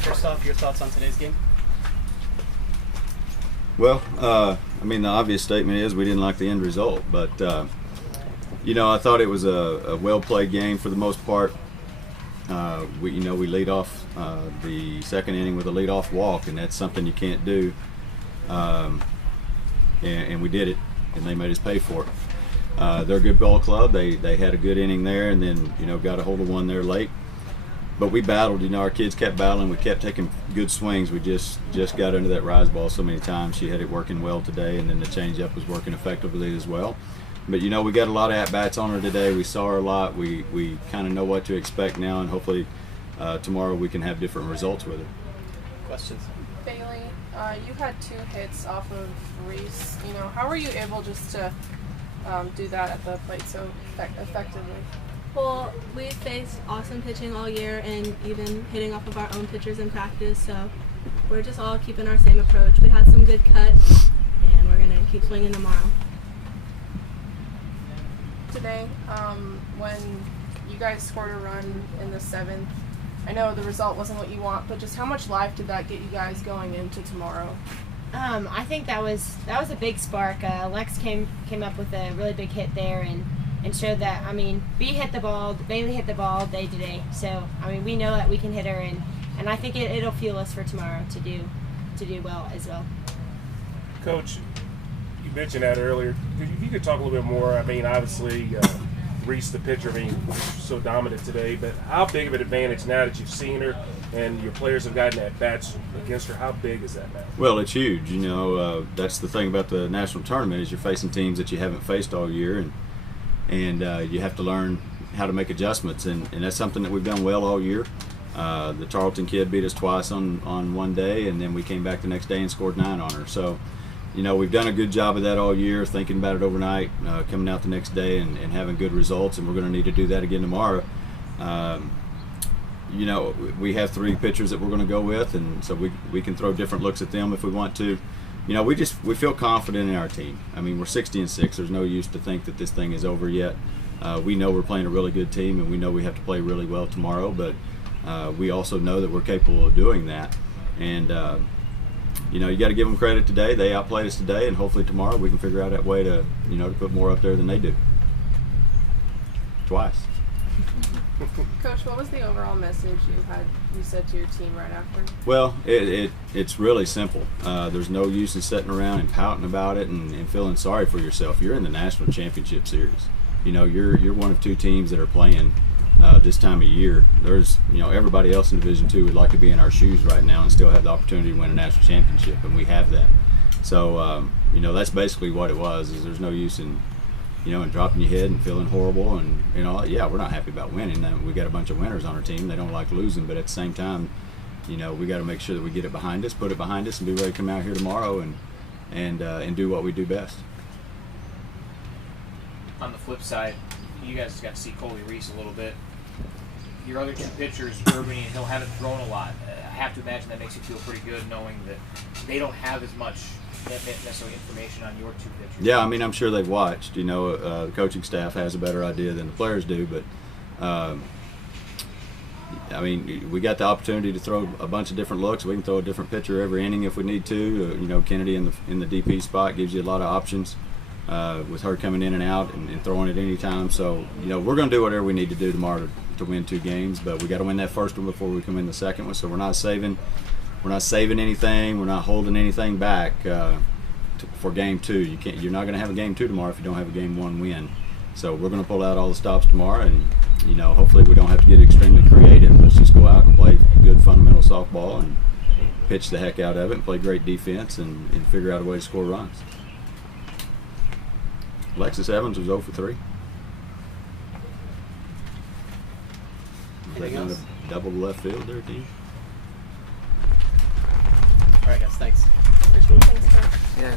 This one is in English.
first off, your thoughts on today's game? Well, I mean, the obvious statement is we didn't like the end result, but you know, I thought it was a well-played game for the most part. We lead off the second inning with a leadoff walk, and that's something you can't do. And we did it, and they made us pay for it. They're a good ball club. They had a good inning there, and then got a hold of one there late. But we battled. Our kids kept battling. We kept taking good swings. We just got into that rise ball so many times. She had it working well today, and then the changeup was working effectively as well. But we got a lot of at bats on her today. We saw her a lot. We kind of know what to expect now, and hopefully tomorrow we can have different results with her. Questions? Bailey, you had 2 hits off of Reese. How were you able just to do that at the plate so effectively? Well, we faced awesome pitching all year and even hitting off of our own pitchers in practice, so we're just all keeping our same approach. We had some good cuts, and we're going to keep swinging tomorrow. Today, when you guys scored a run in the 7th, I know the result wasn't what you want, but just how much life did that get you guys going into tomorrow? I think that was a big spark. Lex came up with a really big hit there and showed that, B hit the ball, Bailey hit the ball day to day. So, we know that we can hit her, and I think it'll fuel us for tomorrow to do well as well. Coach, you mentioned that earlier. If you could talk a little bit more, obviously Reese, the pitcher, was so dominant today, but how big of an advantage now that you've seen her and your players have gotten at bats against her, how big is that now? Well, it's huge. That's the thing about the national tournament is you're facing teams that you haven't faced all year, and you have to learn how to make adjustments, and that's something that we've done well all year. The Tarleton kid beat us twice on one day, and then we came back the next day and scored 9 on her. So, we've done a good job of that all year, thinking about it overnight, coming out the next day and having good results, and we're going to need to do that again tomorrow. We have 3 pitchers that we're going to go with, and so we can throw different looks at them if we want to. We feel confident in our team. We're 60-6. There's no use to think that this thing is over yet. We know we're playing a really good team, and we know we have to play really well tomorrow, but we also know that we're capable of doing that. And you got to give them credit today. They outplayed us today, and hopefully tomorrow we can figure out that way to to put more up there than they do. Twice. Coach, what was the overall message you said to your team right after? Well, it's really simple. There's no use in sitting around and pouting about it and feeling sorry for yourself. You're in the national championship series. You're one of 2 teams that are playing this time of year. There's everybody else in Division II would like to be in our shoes right now and still have the opportunity to win a national championship, and we have that. So that's basically what it was. Is there's no use in and dropping your head and feeling horrible, and we're not happy about winning. We got a bunch of winners on our team. They don't like losing, but at the same time, we got to make sure that we get it behind us, put it behind us, and be ready to come out here tomorrow and do what we do best. On the flip side, you guys got to see Coley Reese a little bit. Your other 2 pitchers, Irving and Hill, haven't thrown a lot. I have to imagine that makes you feel pretty good knowing that they don't have as much necessarily information on your 2 pitchers. Yeah, I'm sure they've watched. The coaching staff has a better idea than the players do, but we got the opportunity to throw a bunch of different looks. We can throw a different pitcher every inning if we need to. Kennedy in the DP spot gives you a lot of options with her coming in and out and throwing it any time. So we're going to do whatever we need to do tomorrow to win 2 games, but we got to win that first one before we come in the second one. So we're not saving anything. We're not holding anything back for game 2. You're not going to have a game 2 tomorrow if you don't have a game 1 win. So we're going to pull out all the stops tomorrow, and hopefully we don't have to get extremely creative. Let's just go out and play good fundamental softball and pitch the heck out of it and play great defense and figure out a way to score runs. Alexis Evans was 0 for 3. Anything else? Double left field there, team. All right, guys. Thanks. Thanks, Coach. Yeah.